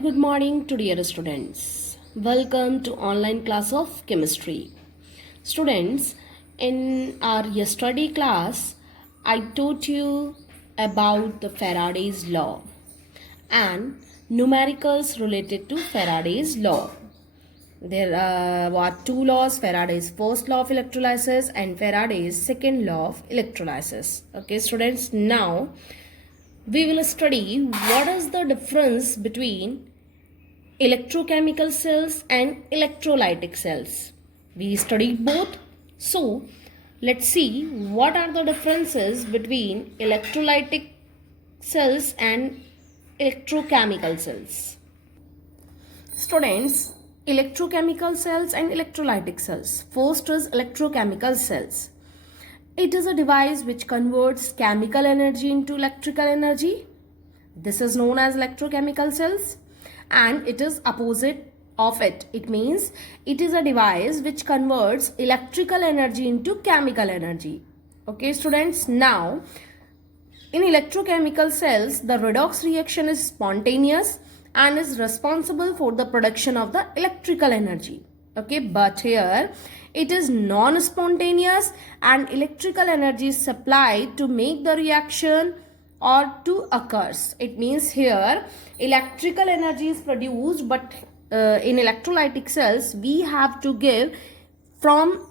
Good morning to dear students. Welcome to online class of chemistry. Students, in our yesterday class, I taught you about the Faraday's law and numericals related to Faraday's law. There were two laws, Faraday's first law of electrolysis and Faraday's second law of electrolysis. Okay, students, now we will study what is the difference between electrochemical cells and electrolytic cells. We studied both. So, let's see what are the differences between electrolytic cells and electrochemical cells. Students, electrochemical cells and electrolytic cells. First is electrochemical cells. It is a device which converts chemical energy into electrical energy. This is known as electrochemical cells, and it is opposite of it. It means it is a device which converts electrical energy into chemical energy. Okay, students, now in electrochemical cells, the redox reaction is spontaneous and is responsible for the production of the electrical energy. Okay, but here it is non-spontaneous and electrical energy is supplied to make the reaction or to occurs. It means here electrical energy is produced, but in electrolytic cells we have to give from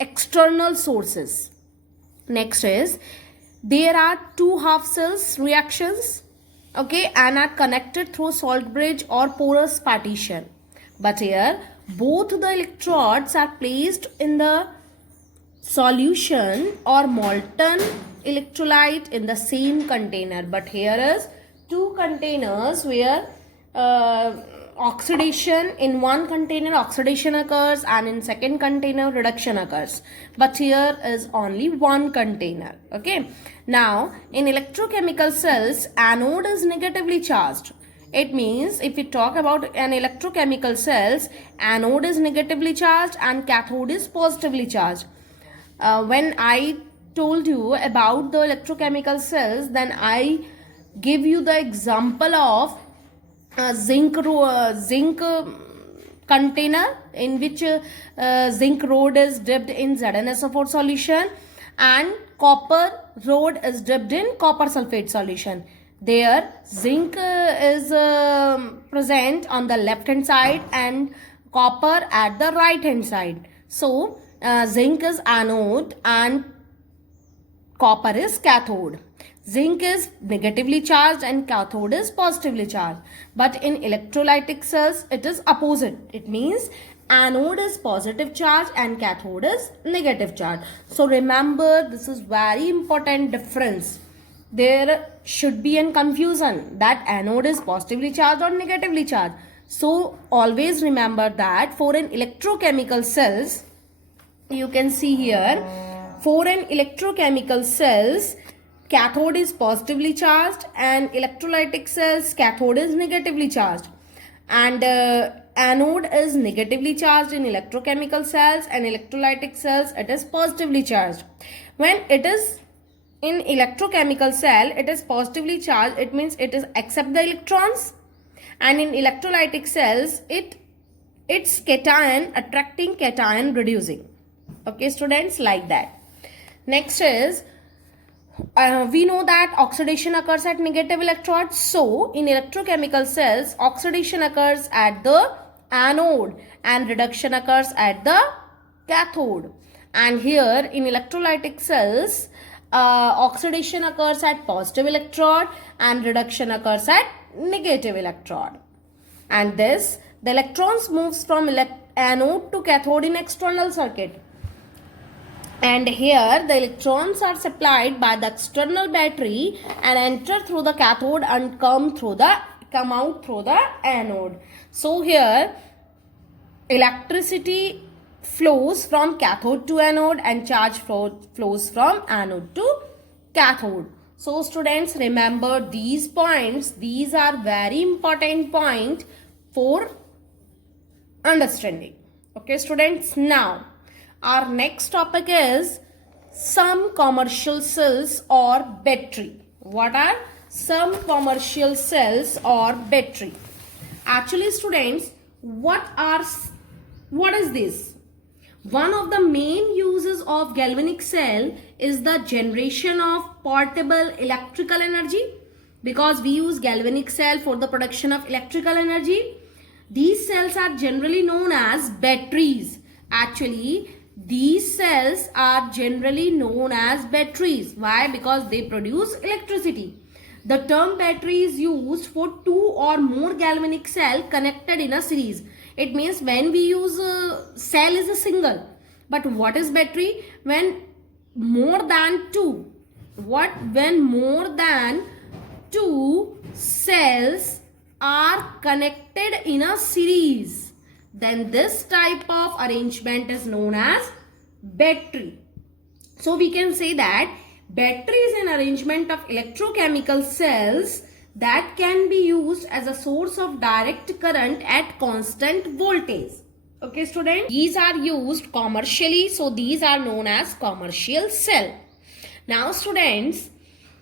external sources. Next is there are two half cells reactions, okay, and are connected through salt bridge or porous partition. But here both the electrodes are placed in the solution or molten electrolyte in the same container. But here is two containers where oxidation, in one container oxidation occurs and in second container reduction occurs. But here is only one container. Okay. Now in electrochemical cells, anode is negatively charged. It means if we talk about an electrochemical cells, anode is negatively charged and cathode is positively charged. When I told you about the electrochemical cells, then I give you the example of zinc container in which zinc rod is dipped in ZnSO4 solution and copper rod is dipped in copper sulfate solution. There zinc is present on the left hand side and copper at the right hand side. So zinc is anode and copper is cathode. Zinc is negatively charged and cathode is positively charged. But in electrolytic cells it is opposite. It means anode is positive charge and cathode is negative charge. So remember, this is very important difference. There should be a confusion that anode is positively charged or negatively charged. So always remember that for an electrochemical cells, you can see here, for an electrochemical cells, cathode is positively charged and electrolytic cells, cathode is negatively charged. And anode is negatively charged in electrochemical cells and electrolytic cells, it is positively charged. When it is in electrochemical cell, it is positively charged. It means it is accept the electrons, and in electrolytic cells, it's cation attracting, cation reducing. Okay, students, like that. Next is we know that oxidation occurs at negative electrodes. So in electrochemical cells, oxidation occurs at the anode and reduction occurs at the cathode. And here in electrolytic cells, oxidation occurs at positive electrode and reduction occurs at negative electrode. And this, the electrons moves from anode to cathode in external circuit. And here the electrons are supplied by the external battery and enter through the cathode and come out through the anode. So here electricity flows from cathode to anode and charge flows from anode to cathode. So students, remember these points. These are very important points for understanding. Okay, students, now our next topic is some commercial cells or battery. What are some commercial cells or battery? Actually, students, what is this? One of the main uses of galvanic cell is the generation of portable electrical energy, because we use galvanic cell for the production of electrical energy. These cells are generally known as batteries. Actually, these cells are generally known as batteries. Why? Because they produce electricity. The term battery is used for two or more galvanic cells connected in a series. It means when we use a cell is a single. But what is battery? When more than two. When more than two cells are connected in a series, then this type of arrangement is known as battery. So we can say that battery is an arrangement of electrochemical cells that can be used as a source of direct current at constant voltage. Okay, students, these are used commercially, so these are known as commercial cell. Now, students,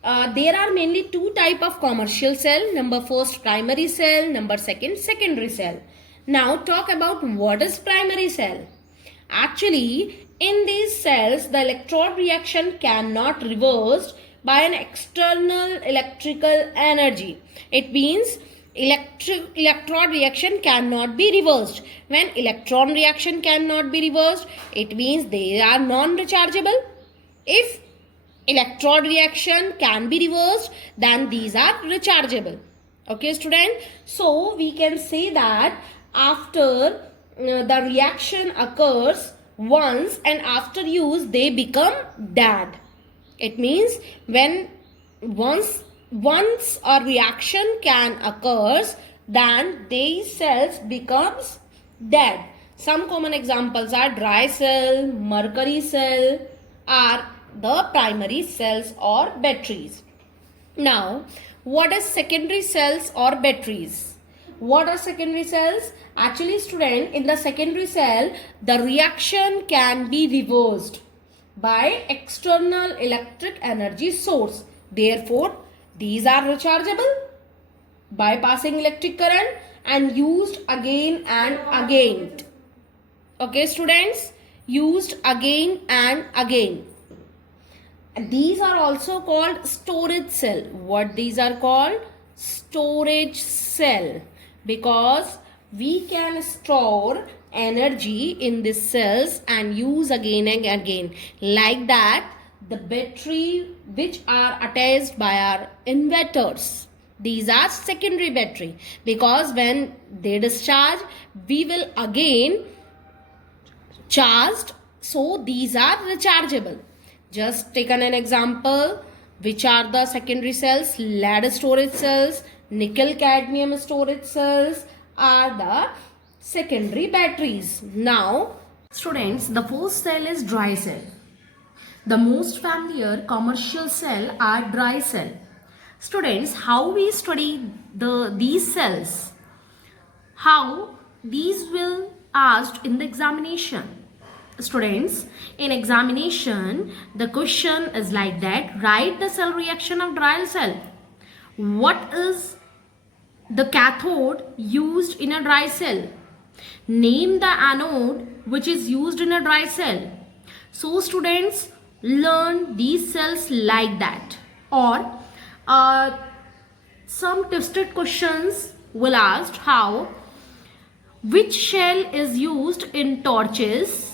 there are mainly two type of commercial cell. Number first, primary cell. Number second, secondary cell. Now, talk about what is primary cell. Actually, in these cells, the electrode reaction cannot reversed by an external electrical energy. It means electrode reaction cannot be reversed. When electron reaction cannot be reversed, it means they are non-rechargeable. If electrode reaction can be reversed, then these are rechargeable. Okay, student. So we can say that after the reaction occurs once and after use they become dead. It means when once a reaction can occurs, then these cells becomes dead. Some common examples are dry cell, mercury cell are the primary cells or batteries. Now, what is secondary cells or batteries? What are secondary cells? Actually, student, in the secondary cell, the reaction can be reversed by external electric energy source. Therefore, these are rechargeable by passing electric current and used again and again. Okay, students, used again and again. These are also called storage cell. What these are called? Storage cell. Because we can store energy in these cells and use again and again. Like that, the battery which are attached by our inverters. These are secondary battery. Because when they discharge, we will again charged. So these are rechargeable. Just taken an example, which are the secondary cells. Lead storage cells, nickel cadmium storage cells are the secondary batteries. Now, students, the first cell is dry cell. The most familiar commercial cell are dry cell. Students, how we study these cells? How these will asked in the examination? Students, in examination, the question is like that. Write the cell reaction of dry cell. What is the cathode used in a dry cell? Name the anode which is used in a dry cell. So, students, learn these cells like that. Or some tested questions will ask how, which shell is used in torches?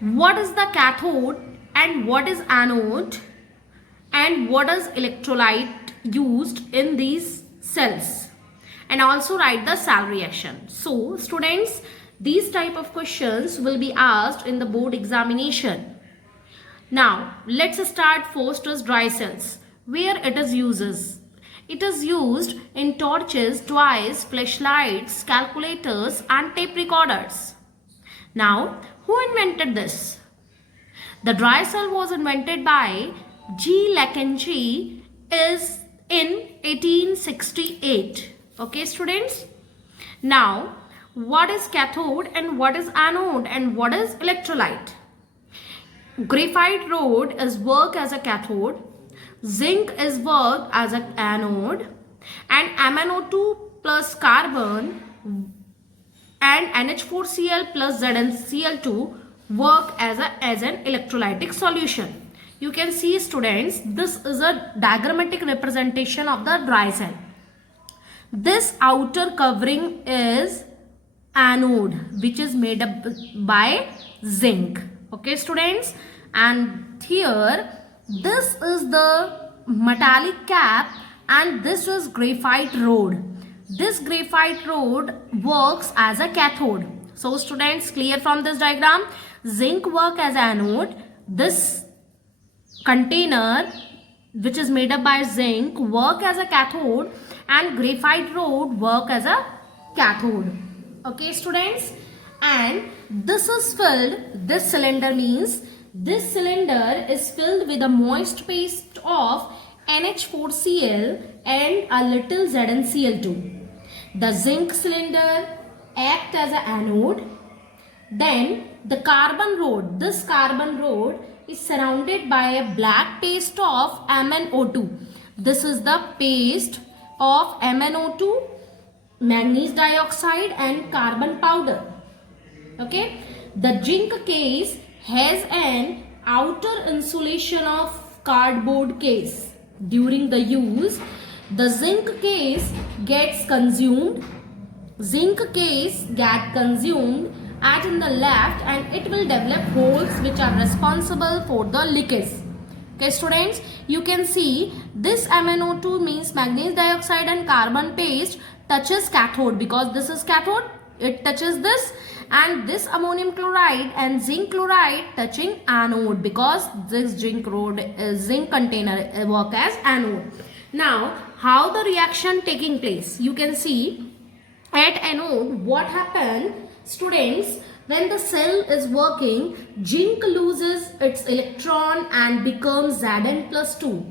What is the cathode and what is anode, and what is electrolyte used in these cells, and also write the cell reaction. So, students, these type of questions will be asked in the board examination. Now, let's start first as dry cells. Where it is uses? It is used in torches, toys, flashlights, calculators and tape recorders. Now, who invented this? The dry cell was invented by G. Lackenji is in 1868. Okay, students? Now, what is cathode and what is anode and what is electrolyte? Graphite rod is work as a cathode, zinc is work as an anode, and MnO2 plus carbon and NH4Cl plus ZnCl2 work as an electrolytic solution. You can see, students, this is a diagrammatic representation of the dry cell. This outer covering is anode, which is made up by zinc. Okay, students, and here this is the metallic cap and this is graphite rod. This graphite rod works as a cathode. So students, clear from this diagram, zinc work as anode, this container which is made up by zinc work as a cathode, and graphite rod work as a cathode. Okay, students, and this is filled, this cylinder means this cylinder is filled with a moist paste of NH4Cl and a little ZnCl2. The zinc cylinder acts as an anode. Then the carbon rod, this carbon rod is surrounded by a black paste of MnO2. This is the paste of MnO2, manganese dioxide and carbon powder. Okay, the zinc case has an outer insulation of cardboard case. During the use, the zinc case gets consumed. Zinc case gets consumed at in the left and it will develop holes which are responsible for the leakage. Okay, students, you can see this MnO2 means manganese dioxide and carbon paste touches cathode, because this is cathode, it touches this, and this ammonium chloride and zinc chloride touching anode, because this zinc container work as anode. Now, how the reaction taking place? You can see at anode what happened, students. When the cell is working, zinc loses its electron and becomes Zn+2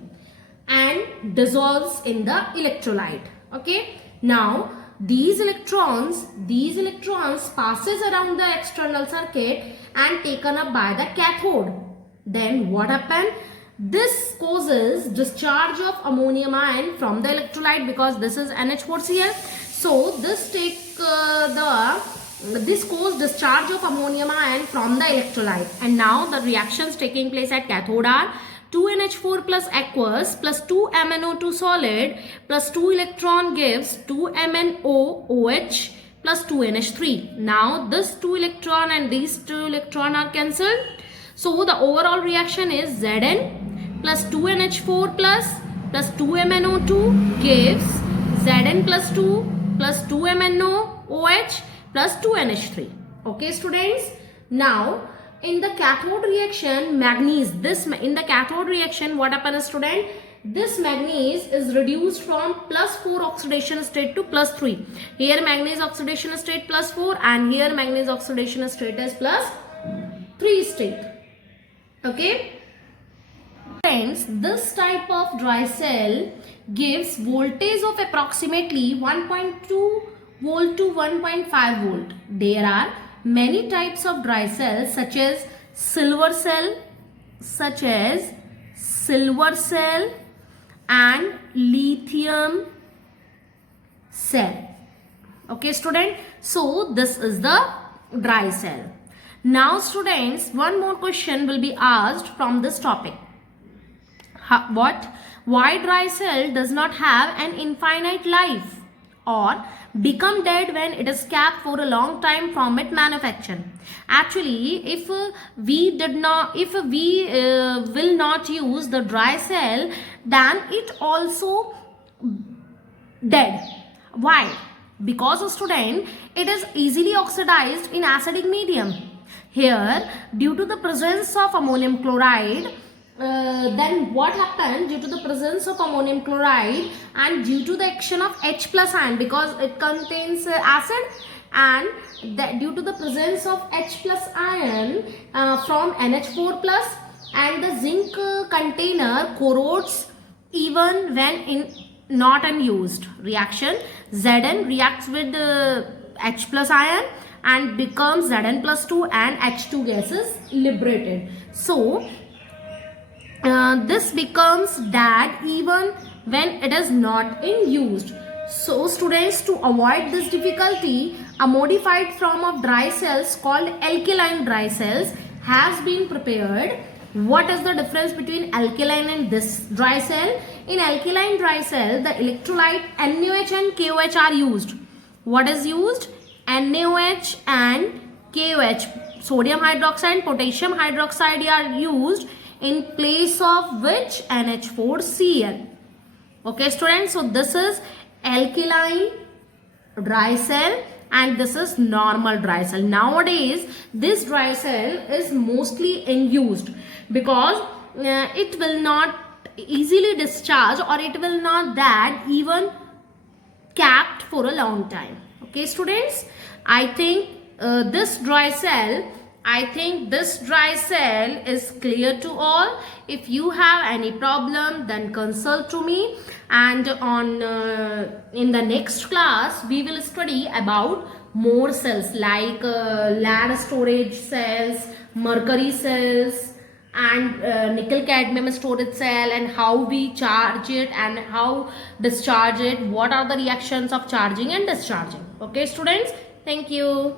and dissolves in the electrolyte. Okay. Now, these electrons passes around the external circuit and taken up by the cathode. Then what happened? This causes discharge of ammonium ion from the electrolyte, because this is NH4Cl. So this causes discharge of ammonium ion from the electrolyte. And now the reactions taking place at cathode are 2NH4 plus aqueous plus 2MnO2 solid plus 2 electron gives 2MnOOH plus 2NH3. Now this 2 electron and these 2 electron are cancelled. So the overall reaction is Zn plus 2NH4 plus 2MnO2 gives Zn plus 2 plus 2MnOOH plus 2NH3. Okay, students. Now, in the cathode reaction, in the cathode reaction, what happens, student? This manganese is reduced from +4 oxidation state to +3. Here manganese oxidation state +4 and here manganese oxidation state is +3 state. Okay. Friends, this type of dry cell gives voltage of approximately 1.2 volt to 1.5 volt. There are many types of dry cells such as silver cell and lithium cell. Okay, student. So this is the dry cell. Now, students, one more question will be asked from this topic. Why dry cell does not have an infinite life or become dead when it is kept for a long time from its manufacture? Actually, if we will not use the dry cell, then it also dead. Why? Because, student, it is easily oxidized in acidic medium. Here, due to the presence of ammonium chloride, then what happened? Due to the presence of ammonium chloride and due to the action of H plus ion, because it contains acid, and due to the presence of H plus ion from NH4 plus, and the zinc container corrodes even when not unused. Reaction Zn reacts with H plus ion and becomes Zn+2 and H2 gas is liberated. So this becomes dead even when it is not in used. So students, to avoid this difficulty, a modified form of dry cells called alkaline dry cells has been prepared. What is the difference between alkaline and this dry cell? In alkaline dry cell, the electrolyte NaOH and KOH are used. What is used? NaOH and KOH. Sodium hydroxide and potassium hydroxide are used in place of which? NH4Cl. Okay students, so this is alkaline dry cell and this is normal dry cell. Nowadays this dry cell is mostly in used because it will not easily discharge or it will not that even capped for a long time. Okay students, I think this dry cell is clear to all. If you have any problem, then consult to me, and on in the next class we will study about more cells like lead storage cells, mercury cells, and nickel cadmium storage cell, and how we charge it and how discharge it, what are the reactions of charging and discharging. Okay students, thank you.